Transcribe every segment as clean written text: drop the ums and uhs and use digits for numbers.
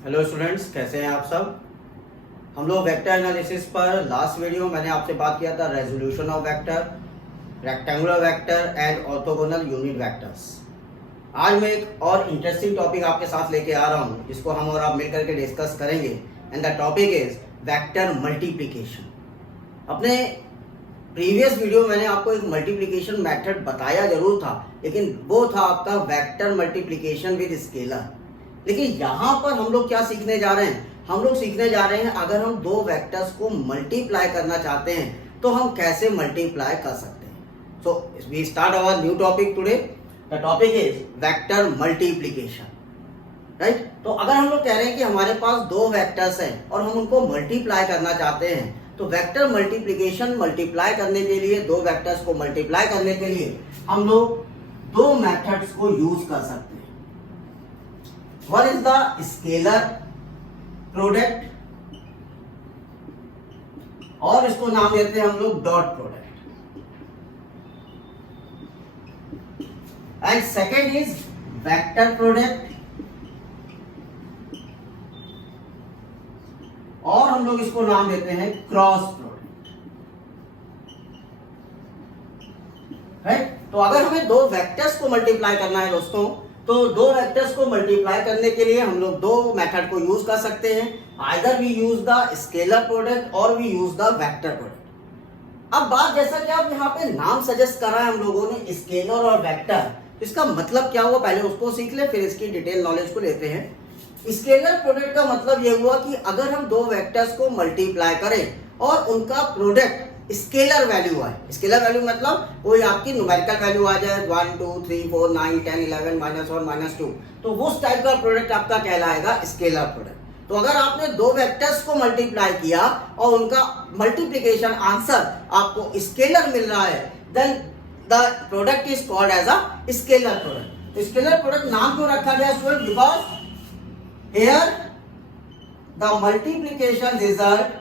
Hello students, कैसे हैं आप सब। हम लोग वेक्टर एनालिसिस पर लास्ट वीडियो मैंने आपसे बात किया था resolution of vector, rectangular vector and orthogonal unit vectors. आज मैं एक और इंटरेस्टिंग टॉपिक आपके साथ लेके आ रहा हूँ जिसको हम और आप मिलकर के डिस्कस करेंगे and the topic is vector multiplication. अपने प्रीवियस वीडियो मैंने आपको एक मल्टीप्लिकेशन मेथड बताया जरूर था, लेकिन वो था आपका वेक्टर मल्टीप्लिकेशन विद स्केलर। लेकिन यहाँ पर हम लोग क्या सीखने जा रहे हैं, हम लोग सीखने जा रहे हैं अगर हम दो वेक्टर्स को मल्टीप्लाई करना चाहते हैं तो हम कैसे मल्टीप्लाई कर सकते हैं। So we start our new topic today. The topic is vector multiplication, right. तो अगर हम लोग कह रहे हैं कि हमारे पास दो वेक्टर्स हैं और हम उनको मल्टीप्लाई करना चाहते हैं, तो वेक्टर मल्टीप्लिकेशन मल्टीप्लाई करने के लिए, दो वेक्टर्स को मल्टीप्लाई करने के लिए हम लोग दो मेथड्स को यूज कर सकते हैं। What is the scalar product, और इसको नाम देते हैं हम लोग dot product, and second is vector product, और हम लोग इसको नाम देते हैं क्रॉस प्रोडक्ट, राइट। तो अगर हमें दो वेक्टर्स को मल्टीप्लाई करना है दोस्तों, तो दो वेक्टर्स को मल्टीप्लाई करने के लिए हम लोग दो मेथड को यूज कर सकते हैं। Either we use the scalar product और we use the vector product. अब बात, जैसा कि आप यहाँ पे नाम सजेस्ट कर रहा है हम लोगों ने स्केलर और वेक्टर, इसका मतलब क्या हुआ पहले उसको सीख ले, फिर इसकी डिटेल नॉलेज को लेते हैं। स्केलर प्रोडक्ट का मतलब यह हुआ कि अगर हम दो वेक्टर्स को मल्टीप्लाई करें और उनका प्रोडक्ट स्केलर वैल्यू आए, स्केलर वैल्यू मतलब कोई आपकी न्यूमेरिकल वैल्यू आ जाए 1 2 3 4 9 10 11 -1 -2, तो उस टाइप का प्रोडक्ट आपका कहलाएगा स्केलर प्रोडक्ट। तो अगर आपने दो वेक्टर्स को मल्टीप्लाई किया और उनका मल्टीप्लिकेशन आंसर आपको स्केलर मिल रहा है, then the product is called as a scalar product. Scalar product नाम क्यों रखा गया student? Because here the multiplication result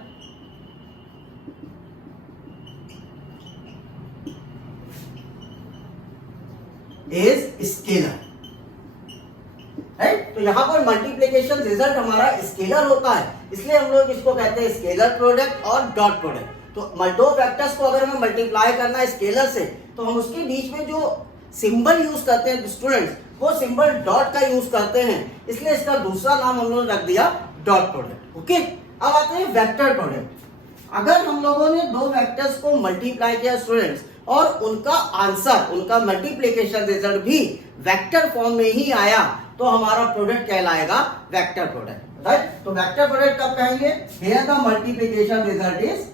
is scalar, right. तो यहां पर मल्टीप्लिकेशन रिजल्ट हमारा स्केलर होता है, इसलिए हम लोग इसको कहते हैं स्केलर प्रोडक्ट और डॉट प्रोडक्ट। तो दो वेक्टर्स को अगर हमें मल्टीप्लाई करना है स्केलर से, तो हम उसके बीच में जो सिंबल यूज करते हैं स्टूडेंट्स, वो सिंबल डॉट का यूज करते हैं, इसलिए इसका दूसरा नाम हम लोगों ने रख दिया डॉट प्रोडक्ट। ओके, अब आते हैं वेक्टर प्रोडक्ट। अगर हम लोगों ने दो वेक्टर्स को मल्टीप्लाई किया स्टूडेंट्स और उनका आंसर, उनका मल्टीप्लिकेशन रिजल्ट भी वेक्टर फॉर्म में ही आया, तो हमारा प्रोडक्ट कहलाएगा वेक्टर प्रोडक्ट, राइट। तो वेक्टर प्रोडक्ट कब कहेंगे? Here the multiplication result is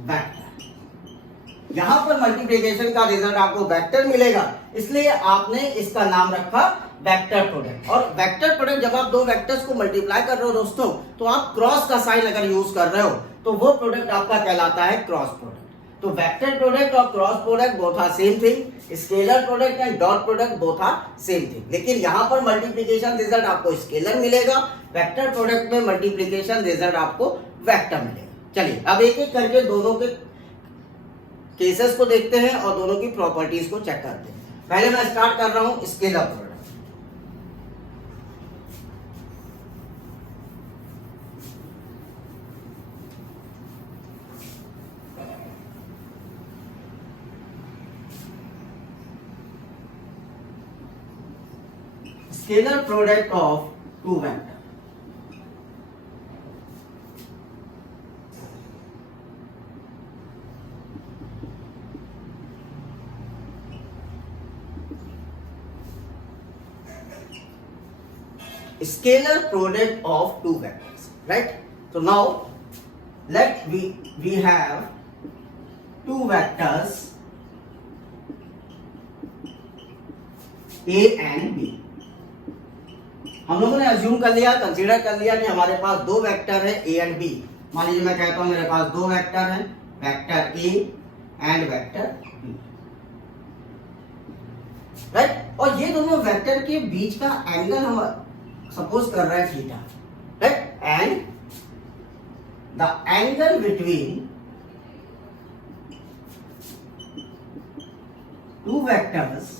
vector. यहां पर मल्टीप्लिकेशन का रिजल्ट आपको वेक्टर मिलेगा, इसलिए आपने इसका नाम रखा वेक्टर प्रोडक्ट। और वेक्टर प्रोडक्ट, जब आप दो वेक्टर्स को मल्टीप्लाई कर रहे हो दोस्तों, तो आप क्रॉस का साइन अगर यूज कर रहे हो तो वो प्रोडक्ट आपका कहलाता है क्रॉस प्रोडक्ट। तो वेक्टर प्रोडक्ट और cross product both are same thing, scalar product and dot product both are same thing. लेकिन यहां पर मल्टीप्लिकेशन रिजल्ट आपको स्केलर मिलेगा, वेक्टर प्रोडक्ट में मल्टीप्लिकेशन रिजल्ट आपको वेक्टर मिलेगा। चलिए अब एक एक करके दोनों के केसेस को देखते हैं और दोनों की प्रॉपर्टीज को चेक करते हैं। पहले मैं स्टार्ट कर रहा हूं scalar product. Scalar product of two vector. Scalar product of two vectors, right? So now let we have two vectors A and B. हम लोगों ने अज्यूम कर लिया, कंसीडर कर लिया कि हमारे पास दो वेक्टर है ए एंड बी। मान लीजिए मैं कहता हूं मेरे पास दो वेक्टर हैं, vector A and vector B, right. और ये दोनों वेक्टर के बीच का एंगल हम सपोज कर रहे हैं theta, right, and the angle between two vectors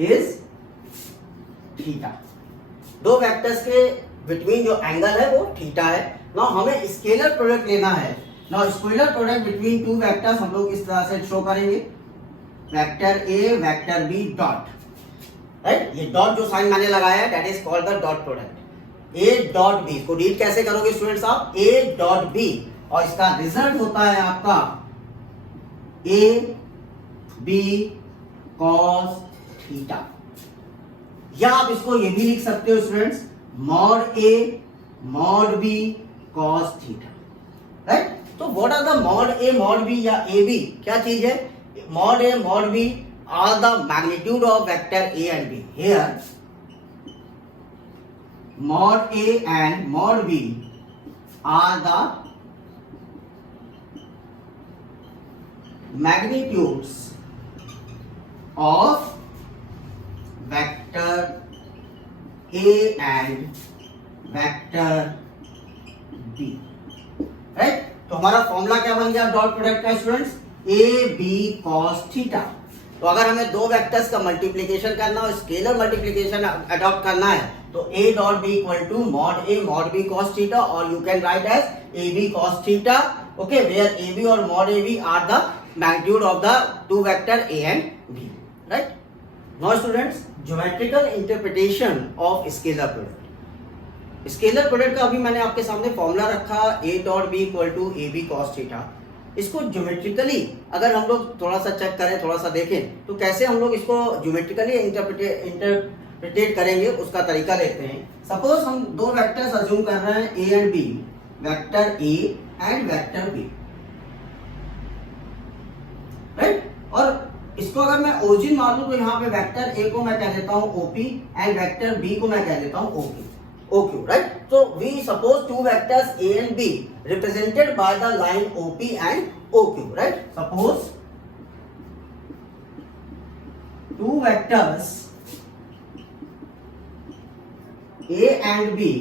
is theta. दो वेक्टर्स के बिटवीन जो एंगल है वो थीटा है। नाउ हमें स्केलर प्रोडक्ट लेना है। Now scalar product between two vectors हम लोग इस तरह से शो करेंगे, vector A vector B dot, right. ये डॉट जो साइन मैंने लगाया है that is called the dot product. A dot B को रीड कैसे करोगे स्टूडेंट्स आप, ए डॉट बी, और इसका रिजल्ट होता है आपका ए बी कॉस थीटा। या आप इसको ये भी लिख सकते हो students, mod A mod B cos theta, right. तो what are the mod A mod B या ए बी, क्या चीज है? Mod A mod B are the magnitude of vector A and B. Here mod A and mod B are the magnitudes of vector A and vector B, right? तो हमारा formula क्या बन गया dot product का students, A B cos theta. तो अगर हमें दो वेक्टर्स का मल्टीप्लिकेशन करना और स्केलर मल्टीप्लिकेशन अडॉप्ट करना है तो a dot B equal to mod A mod B cos theta, और you can write as A B cos theta, okay, where A B और mod A B are the magnitude of the two vector a and b, right. Now students, geometrical interpretation of scalar product. Scalar product का अभी मैंने आपके सामने formula रखा, a dot B equal to A B cos theta. इसको geometrically अगर हम लोग थोड़ा सा चेक करें, थोड़ा सा देखें तो कैसे हम लोग इसको ज्योमेट्रिकली इंटरप्रिटेट करेंगे उसका तरीका देखते हैं। सपोज हम दो वेक्टर्स अज्यूम कर रहे हैं A and B, vector A and vector B, right. और इसको अगर मैं ओरिजिन मान लूं तो यहाँ पे वेक्टर ए को मैं कह देता हूँ ओपी एंड वेक्टर बी को मैं कह देता हूँ OQ, OQ, right? So we suppose two vectors A and B represented by the line OP and OQ, right? Suppose two vectors A and B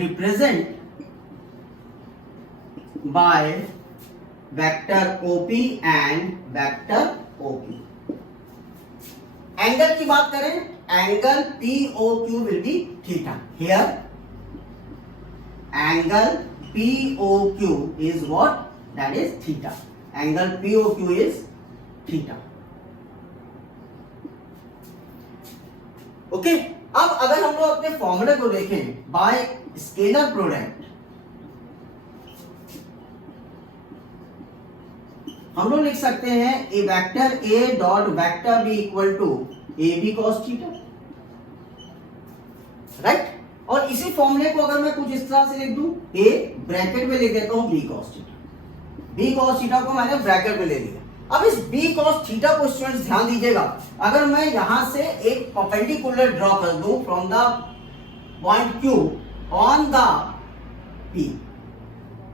represent by vector OP and vector OQ. Angle की बात करें, angle POQ will be theta. Here, angle POQ is what? That is theta. Angle POQ is theta. Okay. अब अगर हम लोग अपने फॉर्मूले को देखें बाय स्केलर प्रोडक्ट, हम लोग लिख सकते हैं A vector A dot vector B equal to A B cos theta, right. और इसी फॉर्मूले को अगर मैं कुछ इस तरह से लिख दूं, ए ब्रैकेट में लिख देता हूं B cos theta. B cos theta को मैंने ब्रैकेट में ले लिया। अब इस बी कॉस थीटा को स्टूडेंट्स ध्यान दीजिएगा, अगर मैं यहां से एक परपेंडिकुलर ड्रॉ कर दूं from the point Q on the P,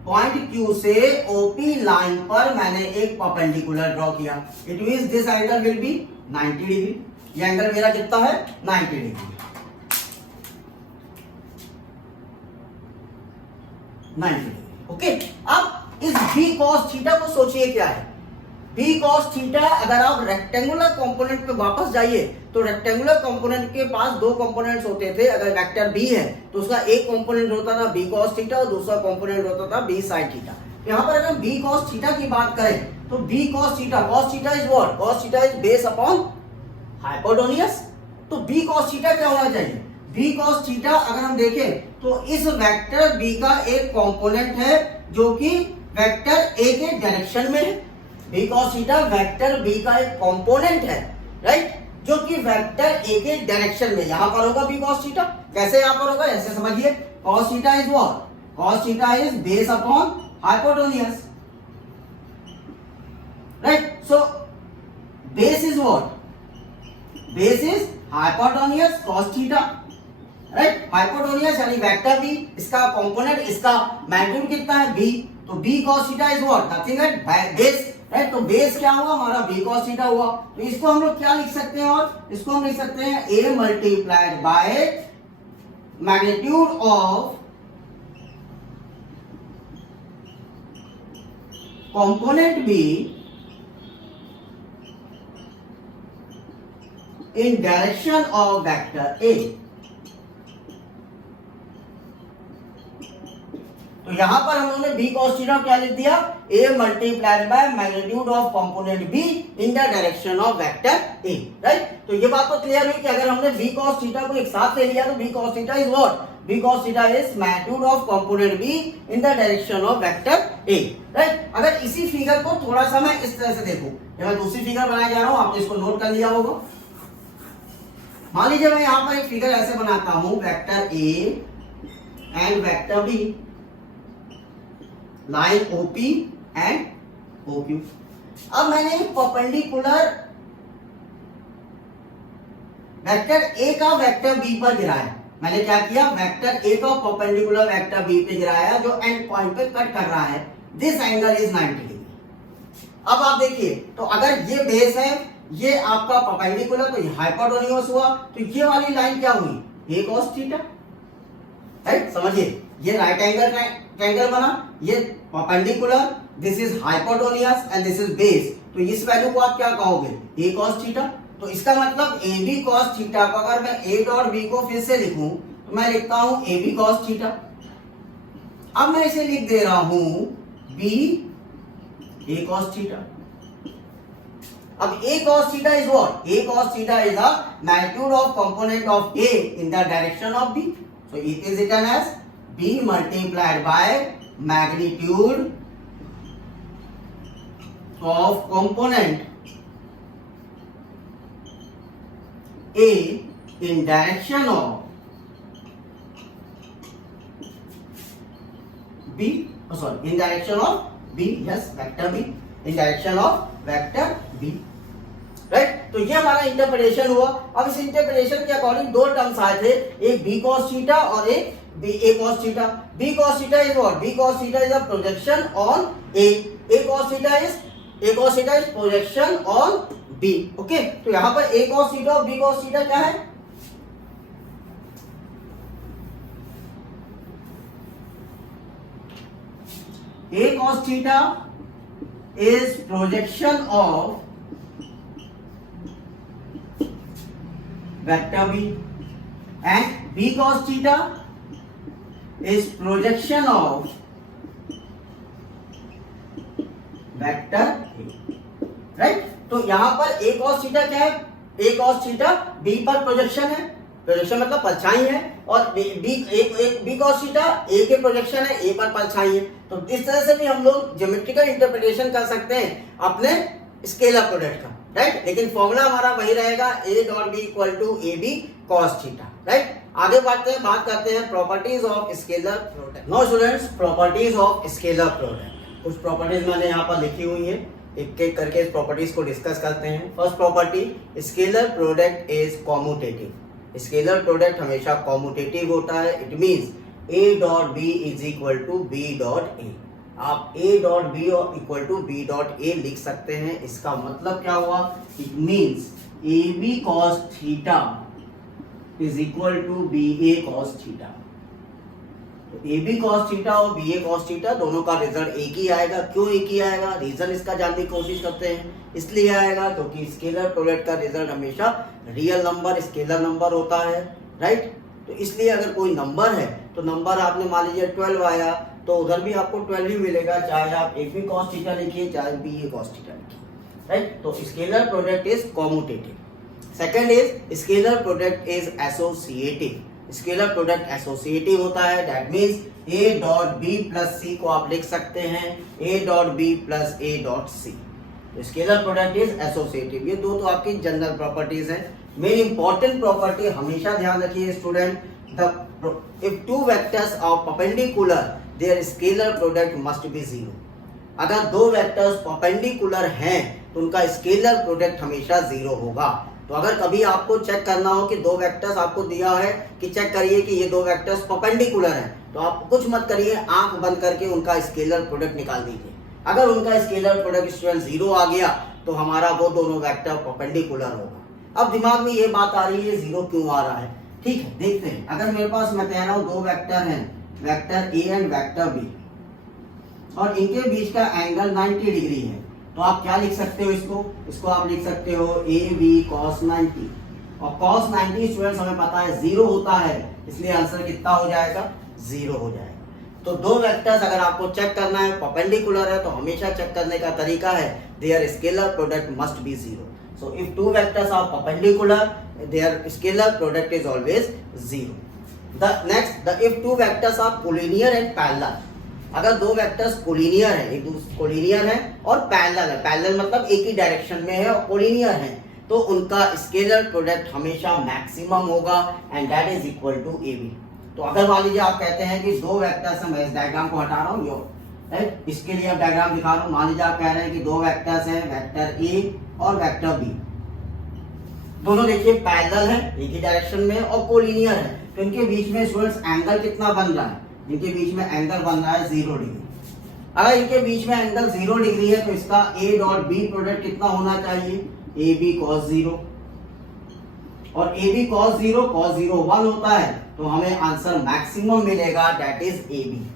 point Q से OP लाइन पर मैंने एक परपेंडिकुलर ड्रॉ किया, it means this angle will be 90 degree. ये एंगल मेरा कितना है? 90 डिग्री, 90 डिग्री, ओके। अब इस b cos थीटा को सोचिए क्या है। b cos थीटा, अगर आप रेक्टेंगुलर कंपोनेंट पे वापस जाइए तो रेक्टेंगुलर कंपोनेंट के पास दो कंपोनेंट्स होते थे। अगर वेक्टर b है तो उसका एक कंपोनेंट होता था b cos थीटा और दूसरा कंपोनेंट होता था b sin थीटा। यहाँ पर अगर b cos थीटा की बात करें तो b cos theta is what? cos theta is base upon hypotenuse. तो b cos थीटा क्या होना चाहिए? b cos थीटा अगर हम देखें तो इस वेक्टर b का एक कंपोनेंट है जो कि वेक्टर a के डायरेक्शन में है। b cos theta vector b का एक कंपोनेंट है, राइट, जो कि वेक्टर a के डायरेक्शन में यहां पर होगा b cos थीटा। कैसे यहां पर होगा? ऐसे समझिए, cos theta is what? cos theta is base upon hypotenuse, right. So base is what? Base is hypotenuse cos theta, right. Hypotenuse यानी वेक्टर b, इसका कंपोनेंट, इसका मैग्नीट्यूड कितना है? b। तो b cos theta is what? Nothing but base, right. तो base क्या हुआ हमारा? b cos थीटा हुआ। तो इसको हम लोग क्या लिख सकते हैं? और इसको हम लिख सकते हैं a multiplied by magnitude of component B in direction of vector A. तो यहां पर हम लोगों ने b cos थीटा क्या लिख दिया, a multiplied by magnitude of component b in the direction of vector a, right. तो ये बात तो क्लियर हुई कि अगर हमने b cos थीटा को एक साथ ले लिया तो b cos theta is what, b cos theta is magnitude of component b in the direction of vector a, right. अगर इसी फिगर को थोड़ा सा मैं इस तरह से देखूं, ये मैं दूसरी फिगर बनाने जा रहा हूं, आपने इसको नोट कर लिया होगा। मान लीजिए मैं यहां पर एक फिगर ऐसे बनाता हूं, vector a and vector b, line OP and OQ। अब मैंने परपेंडिकुलर वेक्टर A का वेक्टर B पर गिराया। मैंने क्या किया, वेक्टर A का परपेंडिकुलर वेक्टर B पे गिराया जो एंड पॉइंट पे कट कर रहा है। This angle is 90 degree. अब आप देखिए, तो अगर ये बेस है, ये आपका परपेंडिकुलर, तो ये हाइपोटेन्यूज हुआ, तो ये वाली लाइन क्या हुई, A cos थीटा, राइट। समझिए, ये राइट एंगल ट्रायंगल बना, ये perpendicular, this is hypotenuse and this is base, तो इस वैल्यू को आप क्या कहोगे, a cos थीटा। तो इसका मतलब ab cos थीटा को अगर मैं a डॉट b को फिर से लिखूं तो मैं लिखता हूं ab cos थीटा। अब मैं इसे लिख दे रहा हूं b a cos थीटा। अब a cos theta is what, a cos theta is the magnitude of component of a in the direction of b, so it is written as b multiplied by magnitude of component A in direction of B, in direction of B, yes, vector B, in direction of vector B, right. तो ये हमारा interpretation हुआ। अब इस interpretation के according दो terms आए थे, एक b cos थीटा और एक a cos theta. b cos theta is what, b cos theta is a projection on a cos theta is projection on b, okay. तो यहां पर a cos थीटा और b cos थीटा क्या है, a cos theta is projection of vector B and b cos theta is projection of vector A, right। तो यहां पर a cos theta क्या है, a cos theta b पर projection है, प्रोजेक्शन मतलब परछाई है, और b cos theta a के प्रोजेक्शन है, a पर परछाई है। तो इस तरह से भी हम लोग ज्योमेट्रिकल इंटरप्रिटेशन कर सकते हैं अपने स्केलर प्रोडक्ट का, राइट। लेकिन फॉर्मूला हमारा वही रहेगा, a dot b equal to ab cos theta, right. आगे बात करते हैं properties of scalar product. Now students, properties of scalar product, कुछ प्रॉपर्टीज मैंने यहाँ पर लिखी हुई है, एक एक करके इस प्रॉपर्टीज को डिस्कस करते हैं। First property, scalar product is commutative. Scalar product हमेशा कॉम्यूटेटिव होता है। It means a dot b is equal to b dot a। आप a dot b equal to b dot a लिख सकते हैं। इसका मतलब क्या हुआ, it means ab cos theta is equal to ba cos theta. तो ab cos थीटा और ba cos थीटा दोनों का रिजल्ट एक ही आएगा। क्यों एक ही आएगा, रीजन इसका जानने की कोशिश करते हैं। इसलिए आएगा क्योंकि स्केलर प्रोडक्ट का रिजल्ट हमेशा रियल नंबर स्केलर नंबर होता है, राइट। तो इसलिए अगर कोई नंबर है तो नंबर आपने मान लीजिए 12 आया तो उधर भी आपको 12 ही मिलेगा, चाहे आप ab cos थीटा लिखिए चाहे ba cos थीटा लिखिए, राइट। तो scalar product is commutative. Second is scalar product is associative. Scalar product associative होता है, that means a dot b plus c को आप लिख सकते हैं a dot b plus a dot c। तो स्केलर प्रोडक्ट इज एसोसिएटिव। ये दो तो आपकी जनरल प्रॉपर्टीज हैं। मेरी इंपॉर्टेंट प्रॉपर्टी हमेशा ध्यान रखिए student, if two vectors are perpendicular their scalar product must be zero। अगर दो वेक्टर्स परपेंडिकुलर हैं तो उनका स्केलर प्रोडक्ट हमेशा जीरो होगा। तो अगर कभी आपको चेक करना हो कि दो वेक्टर्स आपको दिया है कि चेक करिए कि ये दो वेक्टर्स परपेंडिकुलर हैं, तो आप कुछ मत करिए, आंख बंद करके उनका स्केलर प्रोडक्ट निकाल दीजिए। अगर उनका स्केलर प्रोडक्ट स्टूडेंट जीरो आ गया तो हमारा वो दोनों वेक्टर परपेंडिकुलर होगा। अब दिमाग में ये बात आ रही है जीरो क्यों आ रहा है, ठीक है, देखते हैं। अगर मेरे पास मैं कह रहा हूं दो वेक्टर हैं, vector a and vector b, और इनके बीच का एंगल 90 डिग्री है, तो आप क्या लिख सकते हो इसको आप लिख सकते हो ए बी cos 90, और cos 90 स्टूडेंट्स हमें पता है 0 होता है, इसलिए आंसर कितना हो जाएगा, 0 हो जाएगा। तो दो वेक्टर्स अगर आपको चेक करना है परपेंडिकुलर है, तो हमेशा चेक करने का तरीका है their scalar product must be 0। So if two vectors are perpendicular their scalar product is always 0। The next if two vectors are collinear and parallel, अगर दो वेक्टर्स कोलिनियर है, एक दूसरे कोलिनियर है और पैरेलल है, पैरेलल मतलब एक ही डायरेक्शन में है और कोलिनियर है, तो उनका स्केलर प्रोडक्ट हमेशा मैक्सिमम होगा and that is equal to A B. तो अगर मान लीजिए आप कहते हैं कि दो वेक्टर्स हैं, मैं इस डायग्राम को हटा रहा हूँ राइट, इसके लिए आप डायग्राम दिखा रहा हूँ। मान लीजिए आप कह रहे हैं कि दो वेक्टर्स हैं, वेक्टर ए और वेक्टर बी, दोनों देखिए पैरेलल है, एक ही डायरेक्शन में और कोलिनियर है, तो इनके बीच में स्टूडेंट्स एंगल कितना बन रहा है, इनके बीच में एंगल बन रहा है 0 डिग्री। अगर इनके बीच में एंगल 0 डिग्री है तो इसका ए डॉट बी प्रोडक्ट कितना होना चाहिए, ए बी cos 0, और ए बी cos 0 1 होता है, तो हमें आंसर मैक्सिमम मिलेगा, that is A B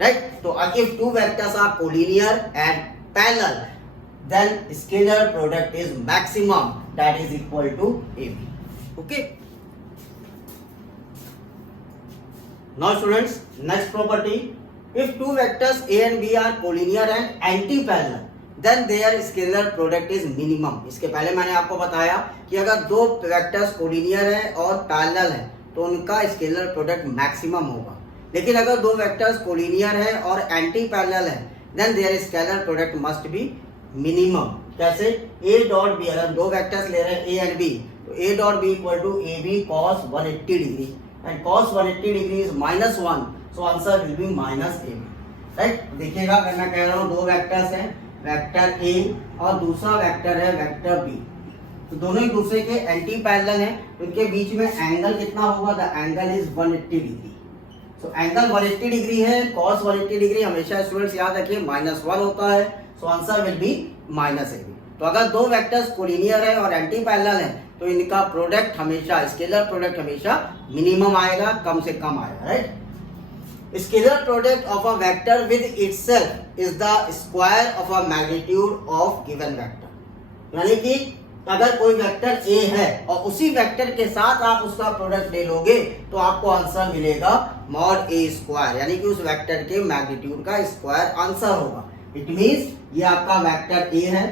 right. तो if two vectors are collinear and parallel then scalar product is maximum, that is equal to A B. Okay, now students next property, if two vectors a and b are collinear and anti-parallel then their scalar product is minimum। इसके पहले मैंने आपको बताया कि अगर दो vectors collinear है और पैरेलल है तो उनका स्केलर प्रोडक्ट मैक्सिमम होगा, लेकिन अगर दो वेक्टर्स कोलिनियर है और एंटी पैरेलल है then there scalar product must be minimum. कैसे, ए डॉट बी, अगर दो वेक्टर्स ले रहे हैं ए एंड बी, तो A dot B equal to A B cos 180 degree and cos 180 degree is -1, so answer will be -ab right. देखिएगा अगर मैं कह रहा हूँ दो वेक्टर्स हैं, वेक्टर a और दूसरा वेक्टर है वेक्टर b, तो दोनों एक दूसरे के एंटी पैरेलल हैं, तो इनके बीच में एंगल कितना होगा, the angle is 180 degree. So angle 180 degree है, cos 180 डिग्री हमेशा स्टूडेंट्स याद रखिए -1 होता है, so answer will be -ab। तो अगर दो वेक्टर्स कोलिनियर है और एंटी पैरेलल है तो इनका प्रोडक्ट हमेशा, स्केलर प्रोडक्ट हमेशा मिनिमम आएगा, कम से कम आएगा right. Scalar product of a vector with itself is the square of a magnitude of given vector, यानी कि अगर कोई वेक्टर ए है और उसी वेक्टर के साथ आप उसका प्रोडक्ट ले लोगे तो आपको आंसर मिलेगा मॉड ए स्क्वायर, यानी कि उस वेक्टर के मैग्नीट्यूड का स्क्वायर आंसर होगा। इट मींस ये आपका वेक्टर ए है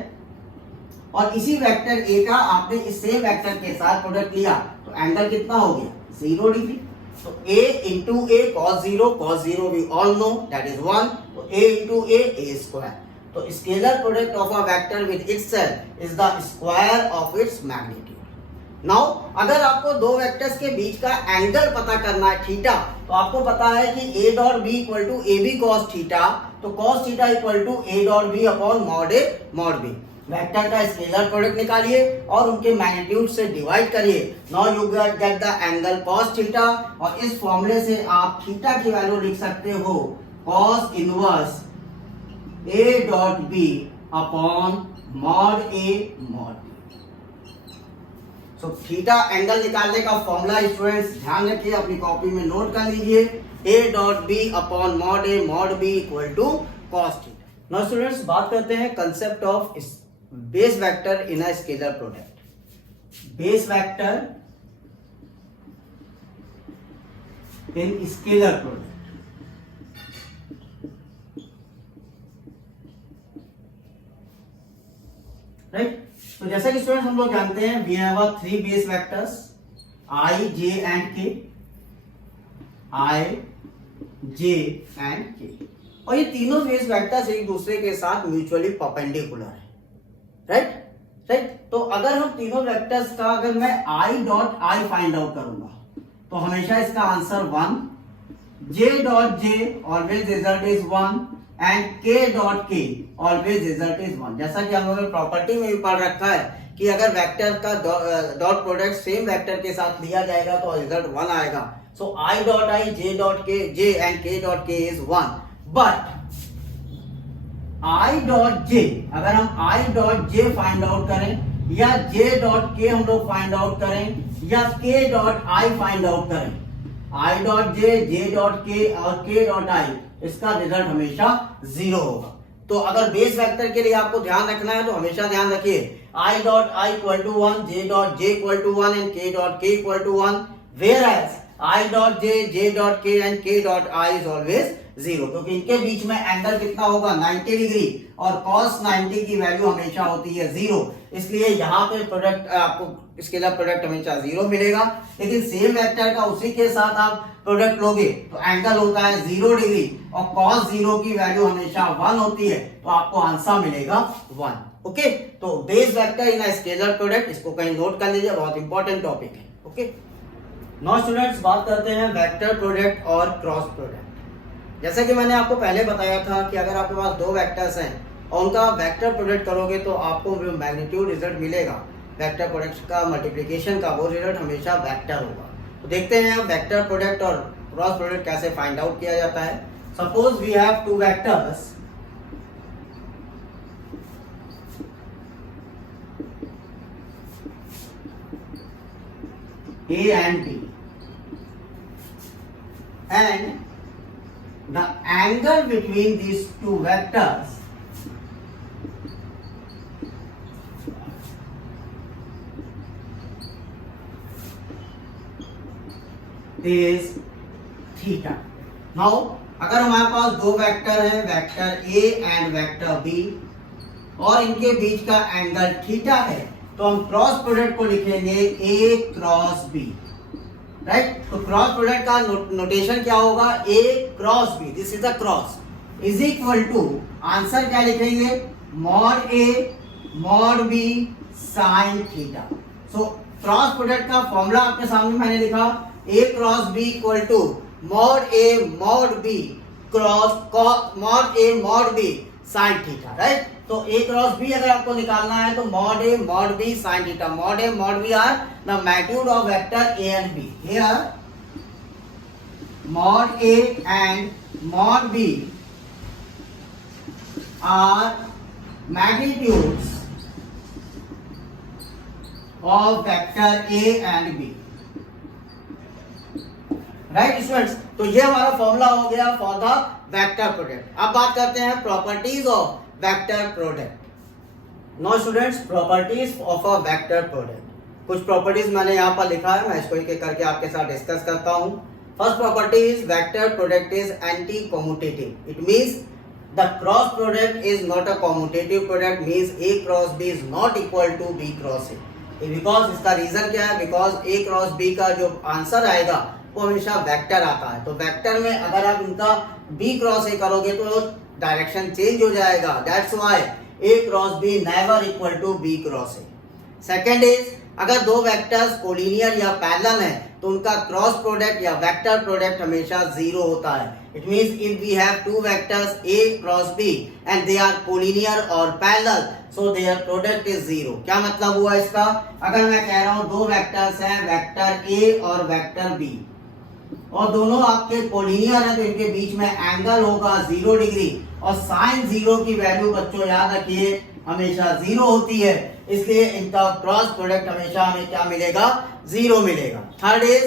और इसी वेक्टर ए का आपने इस सेम वेक्टर के साथ प्रोडक्ट लिया, तो एंगल कितना हो गया, 0 डिग्री। तो a into a cos 0 we all know that is 1, तो a into a square। तो scalar product of a vector with itself is the square of its magnitude. Now अगर आपको दो वेक्टर्स के बीच का एंगल पता करना है थीटा, तो आपको पता है कि a dot b equal to A B cos theta, तो cos theta equal to a dot b upon mod a mod b। Vector का स्केलर प्रोडक्ट निकालिए और उनके मैग्नीट्यूड से डिवाइड करिए, now you get the angle cos theta, और इस फॉर्मूले से आप थीटा की वैल्यू लिख सकते हो cos inverse a dot b upon mod a mod b। So theta angle निकालने का फॉर्मूला स्टूडेंट्स ध्यान रखिए, अपनी कॉपी में नोट कर लीजिए, a dot b upon mod a mod b equal to cos theta. Now students बात करते हैं concept of base vector in a scalar product. Base vector in scalar product, right. तो जैसा कि स्टूडेंट्स हम लोग जानते हैं we have 3 base vectors i, j and k, i, j and k, और ये तीनों बेस वेक्टर्स एक दूसरे के साथ म्यूचुअली परपेंडिकुलर है, राइट। तो अगर हम तीनों वेक्टर्स का अगर मैं i dot i find out करूंगा तो हमेशा इसका answer 1, j dot j always result is 1 and k dot k always result is 1। जैसा कि हम लोगों ने प्रॉपर्टी में भी पढ़ रखा है कि अगर वेक्टर का डॉट प्रोडक्ट सेम वेक्टर के साथ लिया जाएगा तो रिजल्ट 1 आएगा। सो i dot i, j dot k, j and k dot k is 1, but i dot j, अगर हम i dot j find out करें या j डॉट k हम लोग फाइंड आउट करें या k dot i find out करें, i dot j, j dot k और k डॉट i इसका रिजल्ट हमेशा 0 होगा। तो अगर बेस वेक्टर के लिए आपको ध्यान रखना है तो हमेशा ध्यान रखिए I dot I equal to 1, J dot J equal to 1 and K dot K equal to 1, whereas I dot J, J dot K and K dot I is always 0, क्योंकि इनके बीच में एंगल कितना होगा 90 degree और cos 90 की value हमेशा होती है 0, इसलिए यहाँ पे प्रोडक्ट आपको स्केलर प्रोडक्ट हमेशा 0 मिलेगा। लेकिन सेम वेक्टर का उसी के साथ आप प्रोडक्ट लोगे तो एंगल होता है 0 डिग्री और cos 0 की वैल्यू हमेशा 1 होती है, तो आपको आंसर मिलेगा 1। ओके, तो base vector in scalar product, इसको कहीं नोट कर लीजिए, बहुत इंपॉर्टेंट टॉपिक है। ओके, नाउ स्टूडेंट्स बात करते हैं वेक्टर प्रोडक्ट और क्रॉस प्रोडक्ट। जैसे कि मैंने आपको पहले बताया था कि अगर आपके पास दो वेक्टर्स हैं और उनका वेक्टर प्रोडक्ट करोगे तो आपको जो मैग्नीट्यूड रिजल्ट मिलेगा वेक्टर प्रोडक्ट का मल्टीप्लिकेशन का, वो रिजल्ट हमेशा वेक्टर होगा। तो देखते हैं वेक्टर प्रोडक्ट और क्रॉस प्रोडक्ट कैसे फाइंड आउट किया जाता है। Suppose we have two vectors A and B, and the angle between these two vectors is theta. Now अगर हमारे पास दो वेक्टर हैं, vector A and vector B, और इनके बीच का एंगल थीटा है, तो हम क्रॉस प्रोडक्ट को लिखेंगे A क्रॉस B, राइट। तो क्रॉस प्रोडक्ट का नोटेशन क्या होगा, A cross B, this is the cross, is equal to, answer क्या लिखेंगे, mod A mod B sine theta. So cross product का फॉर्मूला आपके सामने मैंने लिखा, A cross B equal to mod A mod B cross mod A mod B sine theta, right. तो A cross B अगर आपको निकालना है तो mod A mod B sine theta, mod A mod B are the magnitude of vector A and B। Here mod A and mod B are magnitudes of vector A and B, right students. तो ये हमारा formula हो गया for the vector product. अब बात करते हैं properties of vector product. No students, properties of a vector product, कुछ प्रॉपर्टीज मैंने यहाँ पर लिखा है, मैं इसको एक एक करके आपके साथ डिस्कस करता हूँ। First property is vector product is anti commutative. It means the cross product is not a commutative product, means A cross B is not equal to B cross A। Because इसका reason क्या है, because A cross B का जो answer आएगा वो हमेशा vector आता है। तो वेक्टर में अगर आप इनका B क्रॉस A करोगे तो डायरेक्शन चेंज हो जाएगा, that's why A cross B never equal to B cross A। Second is, अगर दो वेक्टर्स कोलिनियर या पैरेलल हैं तो उनका क्रॉस प्रोडक्ट या वेक्टर प्रोडक्ट हमेशा 0 होता है। It means if we have two vectors A cross B and they are collinear और parallel, so their product is 0। क्या मतलब हुआ इसका, अगर मैं कह रहा हूं दो वेक्टर्स हैं, वेक्टर A और वेक्टर B, और दोनों आपके कोलिनियर है तो इनके बीच में एंगल होगा 0 डिग्री, और साइन 0 की वैल्यू बच्चों याद रखिए हमेशा 0 होती है, इसलिए इनका क्रॉस प्रोडक्ट हमेशा हमें क्या मिलेगा, 0 मिलेगा। Third is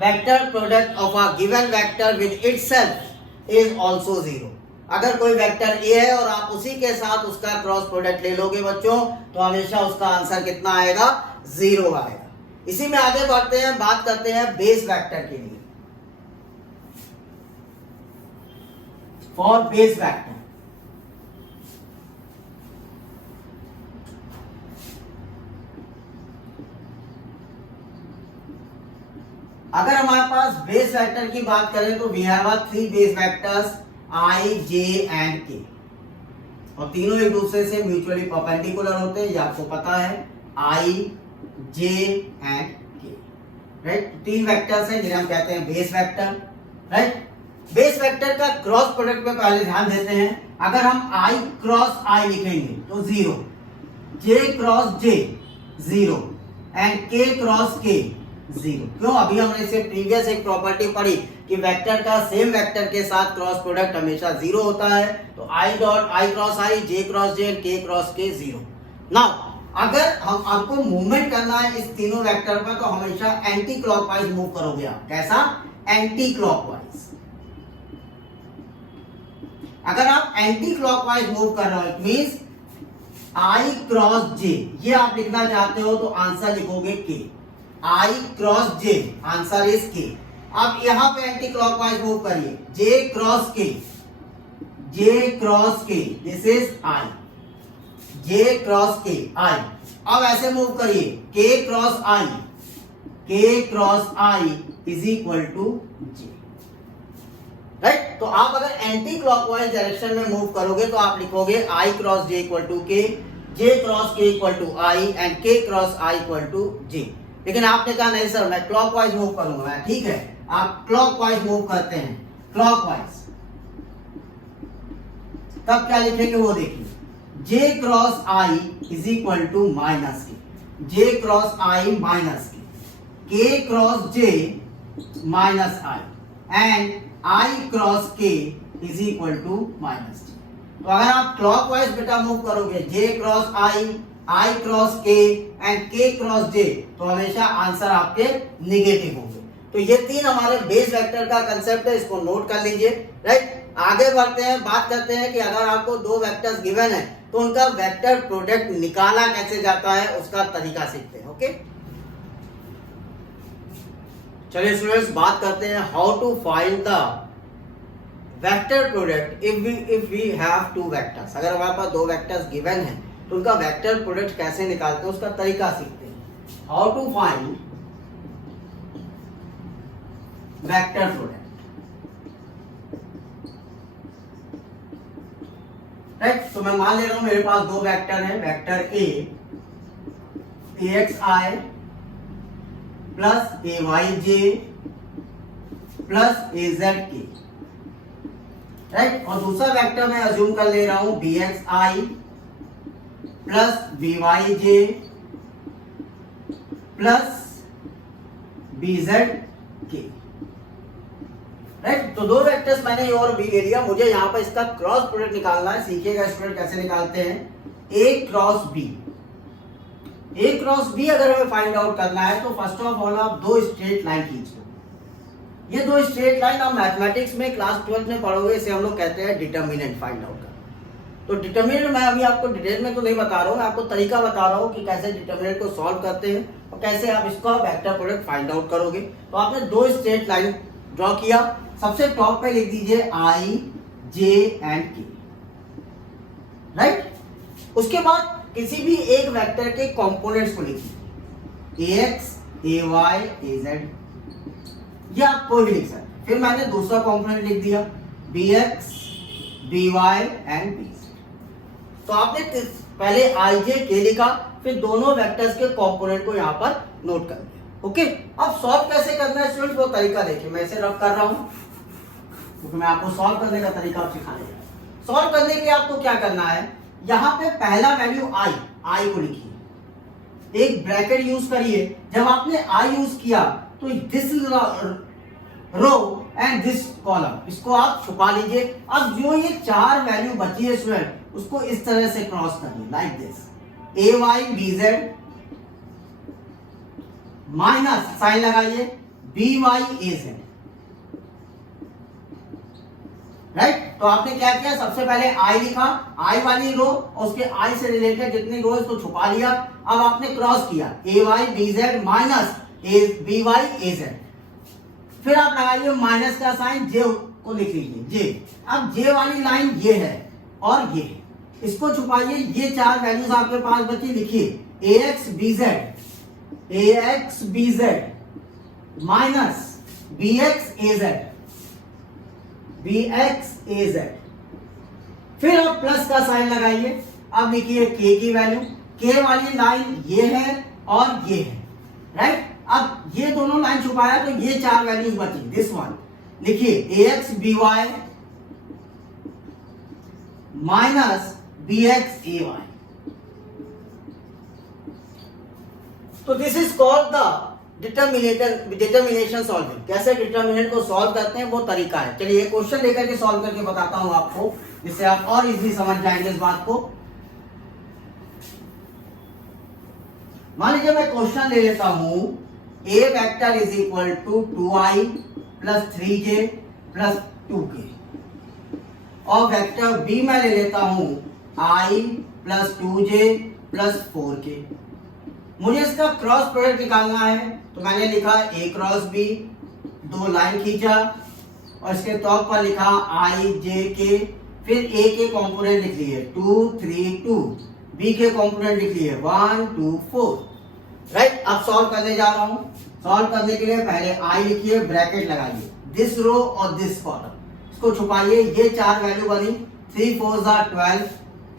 vector product of a given vector with itself is also 0। अगर कोई वेक्टर A है और आप उसी के साथ उसका क्रॉस प्रोडक्ट ले लोगे बच्चों, तो हमेशा उसका आंसर कितना आएगा, 0 आएगा। इसी में आगे बढ़ते हैं, बात करते हैं बेस वेक्टर के लिए। फॉर बेस वेक्टर, अगर हमारे पास बेस वेक्टर की बात करें तो we have 3 base vectors I, J and K, और तीनों एक दूसरे से म्यूचुअली परपेंडिकुलर होते हैं, ये आपको पता है, I, J and K, right. 3 vectors हैं जिन्हें हम कहते हैं base vector, right. Base vector का क्रॉस प्रोडक्ट पे पहले ध्यान देते हैं। अगर हम I क्रॉस I लिखेंगे तो 0, J cross J 0 and K cross K 0। क्यों, अभी हमने इससे प्रीवियस एक प्रॉपर्टी पढ़ी कि वेक्टर का सेम वेक्टर के साथ क्रॉस प्रोडक्ट हमेशा 0 होता है। तो I dot I cross I, J cross J and K cross K 0। Now अगर हम आपको मूवमेंट करना है इस तीनों वेक्टर पर तो हमेशा एंटी क्लॉकवाइज मूव करोगे आप। कैसा, एंटी क्लॉकवाइज। अगर आप एंटी क्लॉकवाइज मूव कर रहे हो इट मींस आई क्रॉस जे, ये आप लिखना चाहते हो तो आंसर लिखोगे के, आई क्रॉस जे, आंसर इज के। अब यहां पे एंटी क्लॉकवाइज मूव करिए, जे क्रॉस के, जे क्रॉस के, this is I, J cross के आई। अब ऐसे मूव करिए, के cross I, K cross I is equal to J, right. तो आप अगर एंटी क्लॉकवाइज डायरेक्शन में मूव करोगे तो आप लिखोगे I cross J equal to K, J cross K equal to I and K cross I equal to J. लेकिन आपने कहा नहीं सर मैं क्लॉकवाइज मूव करूंगा, ठीक है आप क्लॉकवाइज मूव करते हैं, क्लॉकवाइज, तब क्या लिखेंगे वो देखिए, J cross I is equal to minus K, J cross I minus K cross J minus I and I cross K is equal to minus J. तो अगर आप क्लॉकवाइज बेटा मूव करोगे, J cross I cross K and K cross J, तो हमेशा answer आपके negative होंगे। तो ये तीन हमारे बेस वेक्टर का कंसेप्ट है, इसको नोट कर लीजिए, राइट। आगे बढ़ते हैं, बात करते हैं कि अगर आपको दो वेक्टर्स गिवन है तो उनका वेक्टर प्रोडक्ट निकाला कैसे जाता है उसका तरीका सीखते हैं। ओके चलिए स्टूडेंट्स बात करते हैं how to find the vector product if we have two vectors. अगर हमारे पास दो वेक्टर्स गिवन है तो उनका वेक्टर प्रोडक्ट कैसे निकालते हैं उसका तरीका सीखते हैं। How to find vector product, right. तो मैं मान ले रहा हूं मेरे पास दो वेक्टर हैं, vector A X I plus A Y J plus A Z K, right. और दूसरा वेक्टर मैं अज्यूम कर ले रहा हूं B X I plus B Y J plus B Z K, right. तो दो वेक्टर्स मैंने ए और बी ले लिया, मुझे यहाँ पर इसका क्रॉस प्रोडक्ट निकालना है। सीखिएगा स्टूडेंट कैसे निकालते हैं। ए क्रॉस बी, ए क्रॉस बी अगर हमें फाइंड आउट करना है तो फर्स्ट ऑफ ऑल आप दो स्ट्रेट लाइन खींच लो। ये दो स्ट्रेट लाइन आप मैथमेटिक्स में क्लास 12 में पढ़ोगे, इसे हम लोग कहते हैं डिटर्मिनेंट फाइंड आउट करना। तो डिटर्मिनेंट मैं अभी आपको डिटेल में तो नहीं बता रहा हूँ, मैं आपको तरीका बता रहा हूँ कि कैसे डिटर्मिनेंट को सॉल्व करते हैं और कैसे आप इसका वेक्टर प्रोडक्ट फाइंड आउट करोगे। तो आपने दो स्ट्रेट लाइन ड्रॉ किया, सबसे टॉप पे लिख दीजिए आई जे एंड के, राइट। उसके बाद किसी भी एक वेक्टर के कंपोनेंट्स को लिखिए, A x A Y A Z, या आप कोई भी लिख सकते। फिर मैंने दूसरा कंपोनेंट लिख दिया B X B Y and B Z. तो आपने पहले आई जे के लिखा, फिर दोनों वेक्टर्स के कंपोनेंट को यहाँ पर नोट कर दिया। ओके अब सॉल्व कैसे करना है स्टूडेंट वो तरीका देखिए, मैं इसे रफ कर रहा हूं क्योंकि मैं आपको सॉल्व करने का तरीका सिखाने जा रहा हूं। सॉल्व करने के लिए आपको क्या करना है, यहां पे पहला वैल्यू आई को लिखिए, एक ब्रैकेट यूज करिए। जब आपने आई यूज किया तो this row and this column इसको आप छुपा लीजिए। अब जो ये चार वैल्यू बची है स्टूडेंट उसको इस तरह से क्रॉस करिए like this, A Y B Z minus sign लगाइए B Y A Z, right. तो आपने क्या किया, सबसे पहले आई लिखा, आई वाली रो और उसके आई से रिलेटेड जितनी रो इसको छुपा लिया। अब आपने क्रॉस किया A Y B Z minus A B Y A Z, फिर आप लगाइए माइनस का साइन, जे को लिख लीजिए जे। अब जे वाली लाइन ये है और ये है, इसको छुपाइए। ये चार वैल्यूज आपके पास बची, लिखिए A X B Z, A X B Z minus B X A Z, B X A Z, फिर आप प्लस का साइन लगाइए। अब लिखिए के की वैल्यू, के वाली लाइन ये है और ये है, राइट। अब ये दोनों लाइन छुपाया तो ये चार वैल्यूज बची, दिस वन लिखिए A X B Y minus B X A Y. तो this is called the determination solving. कैसे डिटर्मिनेंट को सॉल्व करते हैं वो तरीका है। चलिए क्वेश्चन लेकर के सॉल्व करके बताता हूं आपको, जिससे आप और इजीली समझ जाएंगे इस बात को। मान लीजिए मैं क्वेश्चन ले लेता हूं, A vector is equal to 2i plus 3j plus 2k। और वेक्टर बी मैं ले लेता हूं i plus 2j plus 4k। मुझे इसका क्रॉस प्रोडक्ट निकालना है, तो मैंने लिखा a क्रॉस b, दो लाइन खींचा और इसके टॉप पर लिखा i j k, फिर a के कंपोनेंट लिख लिए 2 3 2, b के कंपोनेंट लिख लिए 1 2 4। राइट, अब सॉल्व करने जा रहा हूं। सॉल्व करने के लिए पहले i लिखिए, ब्रैकेट लगाइए, दिस रो और दिस कॉलम, इसको छुपाइए। ये चार वैल्यू बनी 3 4 12,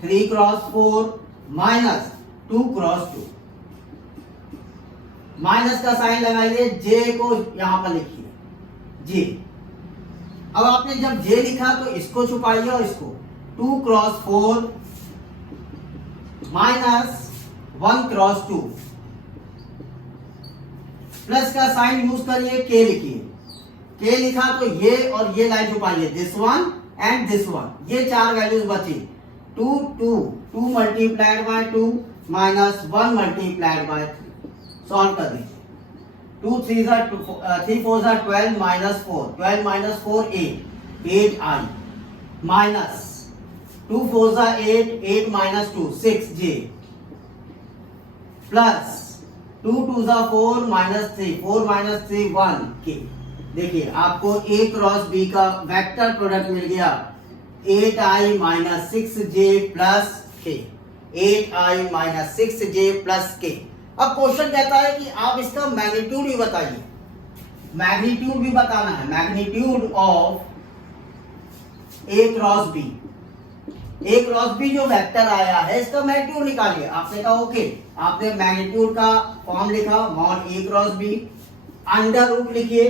3 क्रॉस 4 माइनस 2 क्रॉस 2। माइनस का साइन लगाइए, जे को यहां पर लिखिए जे। अब आपने जब जे लिखा तो इसको छुपाइए और इसको 2 क्रॉस 4 माइनस 1 क्रॉस 2, प्लस का साइन यूज करिए, के लिखिए। के लिखा तो ये और ये लाइन छुपाइए, this one and this one, ये चार वैल्यूज बची 2 2 2 multiplied by 2 minus 1 multiplied by 3। Solve कर दीजिए। 2 3 4 12 minus 4, 12 minus 4 8, 8i minus 2 4 8, 8 minus 2 6j plus 2 2 4 minus 3, 4 minus 3 1k। देखिए आपको a क्रॉस b का वेक्टर प्रोडक्ट मिल गया 8i minus 6j plus k, 8i minus 6j plus k। अब question कहता है कि आप इसका मैग्नीट्यूड भी बताइए। मैग्नीट्यूड भी बताना है, magnitude of a cross b। a cross b जो वेक्टर आया है इसका मैग्नीट्यूड निकालिए। आपने कहा ओके, आपने मैग्नीट्यूड का फॉर्म लिखा, mod a cross b, under root लिखिए,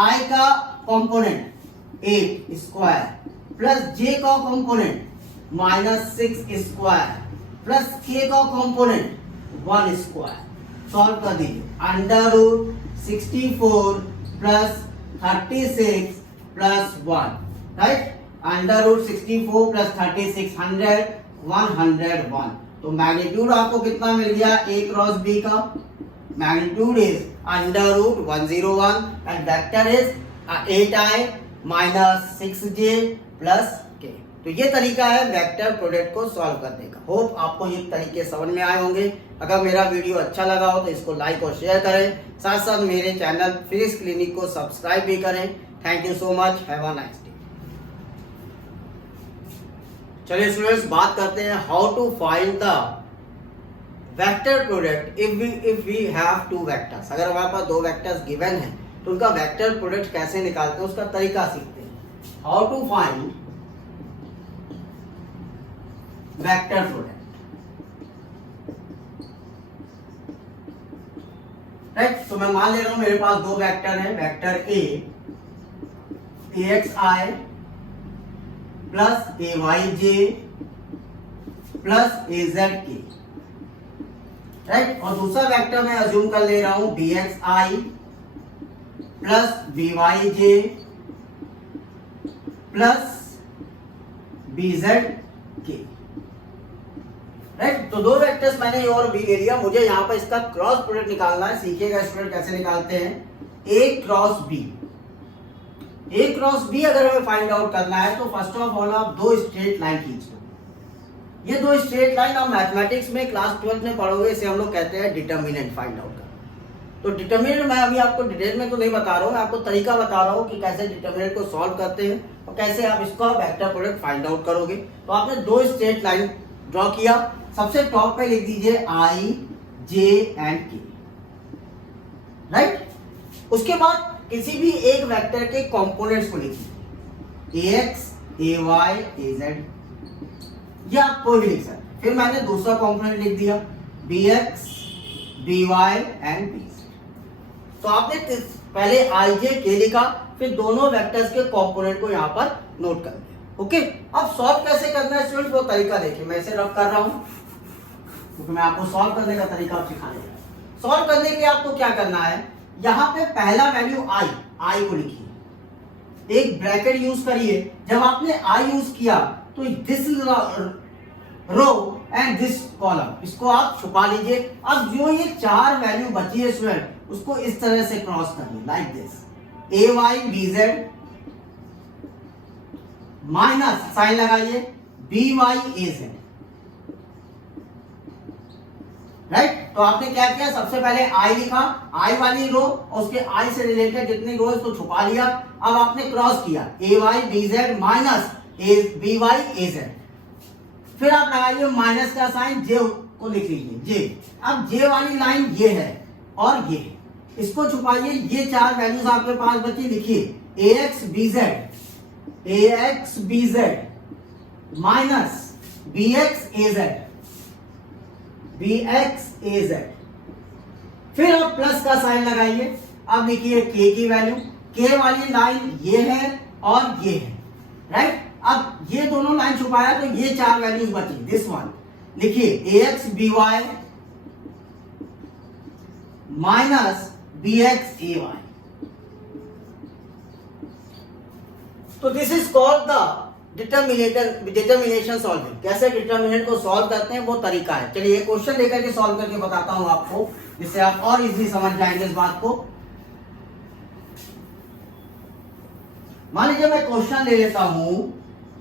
i का कंपोनेंट 8 स्क्वायर प्लस j का component minus 6 square plus k का कंपोनेंट 1 स्क्वायर। सॉल्व कर दीजिए। Under root 64 plus 36 plus 1, right, under root 64 plus 36 101। तो मैग्नीट्यूड आपको कितना मिल गया a क्रॉस b का? Magnitude is under root 101 and vector is 8i minus 6j plus k। तो ये तरीका है वेक्टर प्रोडक्ट को सॉल्व करने का। होप आपको ये तरीके समझ में आए होंगे। अगर मेरा वीडियो अच्छा लगा हो तो इसको लाइक और शेयर करें, साथ साथ मेरे चैनल फिजिक्स क्लिनिक को सब्सक्राइब भी करें। Thank you so much, have a nice day. चलिए स्टूडेंट्स, बात करते हैं how to find the vector product if we have two vectors. अगर हमारे पास दो वेक्टर्स गिवन हैं तो उनका वेक्टर प्रोडक्ट कैसे निकालते हैं उसका तरीका सीखते हैं। How to find vector product, right. तो मैं मान ले रहा हूं मेरे पास दो वेक्टर हैं, vector a axi plus ayj plus azk, right. और दूसरा वेक्टर मैं अज्यूम कर ले रहा हूं bxi plus byj plus bzk, right. तो दो वेक्टर्स मैंने ए और बी ले लिया। मुझे यहाँ पर इसका क्रॉस प्रोडक्ट निकालना है। सीखिएगा स्टूडेंट कैसे निकालते हैं। ए क्रॉस बी, ए क्रॉस बी अगर हमें फाइंड आउट करना है तो फर्स्ट ऑफ ऑल आप दो स्ट्रेट लाइन खींच लो। ये दो स्ट्रेट लाइन आप मैथमेटिक्स में क्लास 12 में पढ़ोगे, इसे हम लोग कहते हैं डिटर्मिनेंट फाइंड आउट करना। तो डिटर्मिनेंट मैं अभी आपको डिटेल में तो नहीं बता रहा हूँ, मैं आपको तरीका बता रहा हूँ कि कैसे डिटर्मिनेंट को सॉल्व करते हैं और कैसे आप इसका वेक्टर प्रोडक्ट फाइंड आउट करोगे। तो आपने दो स्ट्रेट लाइन ड्रॉ किया। सबसे टॉप पे लिख दीजिए आई जे एंड के, राइट। उसके बाद किसी भी एक वेक्टर के कंपोनेंट्स को लिखिए, ax ay az, ये आप कोई भी लिख सकते। फिर मैंने दूसरा कंपोनेंट लिख दिया bx by एंड bz। तो आपने पहले आई जे के लिखा, फिर दोनों वेक्टर्स के कंपोनेंट को यहां पर नोट कर दिया। ओके, अब सॉल्व कैसे करना है स्टूडेंट वो तरीका देखिए। मैं इसे रफ कर रहा हूं क्योंकि मैं आपको सॉल्व करने का तरीका सिखाने लगा। सॉल्व करने के लिए आपको क्या करना है, यहां पे पहला वैल्यू आई को लिखिए, एक ब्रैकेट यूज करिए। जब आपने आई यूज किया तो this row and this column, इसको आप छुपा लीजिए। अब जो ये चार वैल्यू बची है स्टूडेंट उसको इस तरह से क्रॉस करिए, like this, A Y B Z minus sign लगाइए BYAZ, राइट। तो आपने क्या किया, सबसे पहले I लिखा, I वाली रो और उसके I से रिलेटेड जितनी रो इसको छुपा लिया। अब आपने क्रॉस किया AYBZ माइनस BYAZ, फिर आप लगाइए माइनस का साइन, J को लिख लीजिए J। अब J वाली लाइन ये है और ये, इसको छुपाइए। ये चार वैल्यूज आपके पास बची, लिखिए AXBZ माइनस BXAZ, फिर आप प्लस का साइन लगाइए। अब लिखिए K की वैल्यू, K वाली लाइन ये है और ये है, राइट। अब ये दोनों लाइन छुपाया तो ये चार वैल्यूज बची, दिस वन लिखिए AXBY माइनस BXAY। तो this is called the determination solving. कैसे डिटर्मिनेंट को सॉल्व करते हैं वो तरीका है। चलिए एक क्वेश्चन लेकर के सॉल्व करके बताता हूं आपको, जिससे आप और इजीली समझ जाएंगे इस बात को। मान लीजिए मैं क्वेश्चन ले लेता हूं,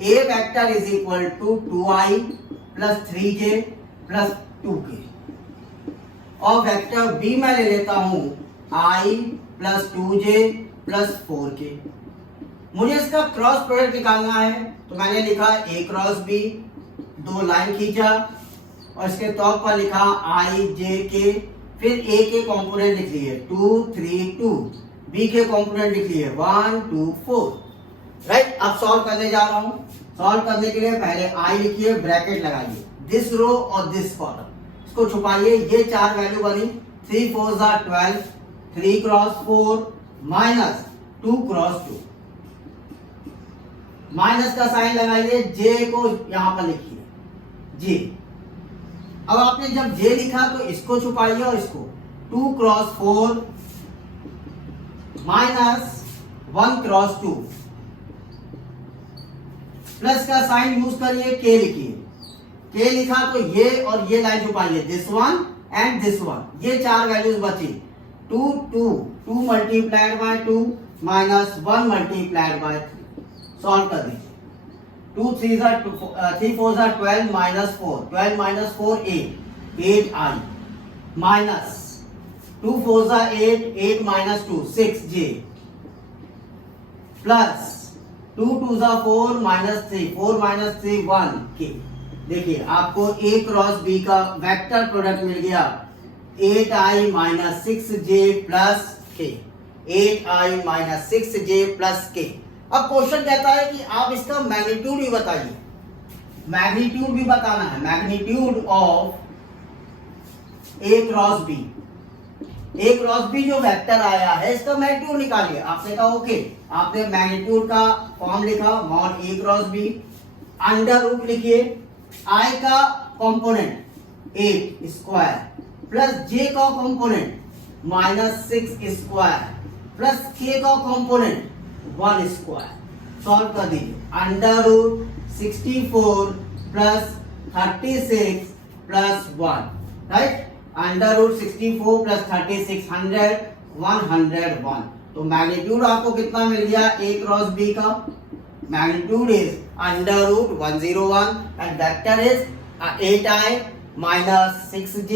A vector is equal to 2I plus 3J plus 2K, और वेक्टर B मैं ले लेता हूं I plus 2J plus 4K। मुझे इसका क्रॉस प्रोडक्ट निकालना है, तो मैंने लिखा A क्रॉस B, दो लाइन खींचा और इसके टॉप पर लिखा IJK, फिर A के कंपोनेंट लिख लिए 2 3 2, B के कंपोनेंट लिख लिए 1 2 4, राइट। अब सॉल्व करने जा रहा हूं। सॉल्व करने के लिए पहले I लिखिए, ब्रैकेट लगाइए, दिस रो और दिस कॉलम, इसको छुपाइए। ये चार वैल्यू बनी, 3 4 12, 3 क्रॉस 4 माइनस 2 क्रॉस 2, माइनस का साइन लगाइए, J को यहां पर लिखिए J। अब आपने जब J लिखा तो इसको छुपाइए और इसको 2 क्रॉस 4 माइनस 1 क्रॉस 2, प्लस का साइन यूज करिए, K लिखिए। K लिखा तो ये और ये लाइन छुपाइए, this one and this one, ये चार वैल्यूज बची। 2 2 2 multiplied by 2 minus 1 multiplied by 3। Solve कर दीजिए। 2 3 3 4 12 minus 4, 12 minus 4 8I minus 2 4 8, 8 minus 2 6J plus 2 2 4 minus 3, 4 minus 3 1K। देखिए आपको A क्रॉस B का वेक्टर प्रोडक्ट मिल गया 8I minus 6J plus K, 8I minus 6J plus K। अब question कहता है कि आप इसका मैग्नीट्यूड भी बताइए, मैग्नीट्यूड भी बताना है, magnitude of A cross B। A cross B जो वेक्टर आया है इसका मैग्नीट्यूड निकालिए। आपने कहा ओके, आपने मैग्नीट्यूड का फॉर्म लिखा, mod A cross B, under root लिखिए, I का कंपोनेंट 8 स्क्वायर प्लस J का component minus 6 square plus K का कंपोनेंट 1 स्क्वायर। सॉल्व कर दीजिए, under root 64 plus 36 plus 1, right. Under root 64 plus 36 101। तो मैग्नीट्यूड आपको कितना मिल गया A क्रॉस B का? Magnitude is under root 101 and vector is 8I minus 6J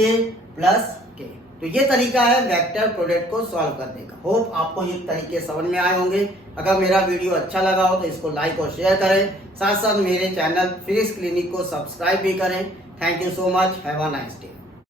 plus K। तो ये तरीका है वेक्टर प्रोडक्ट को सॉल्व करने का। होप आपको ये तरीके समझ में आए होंगे। अगर मेरा वीडियो अच्छा लगा हो तो इसको लाइक और शेयर करें, साथ साथ मेरे चैनल फिजिक्स क्लिनिक को सब्सक्राइब भी करें। Thank you so much, have a nice day.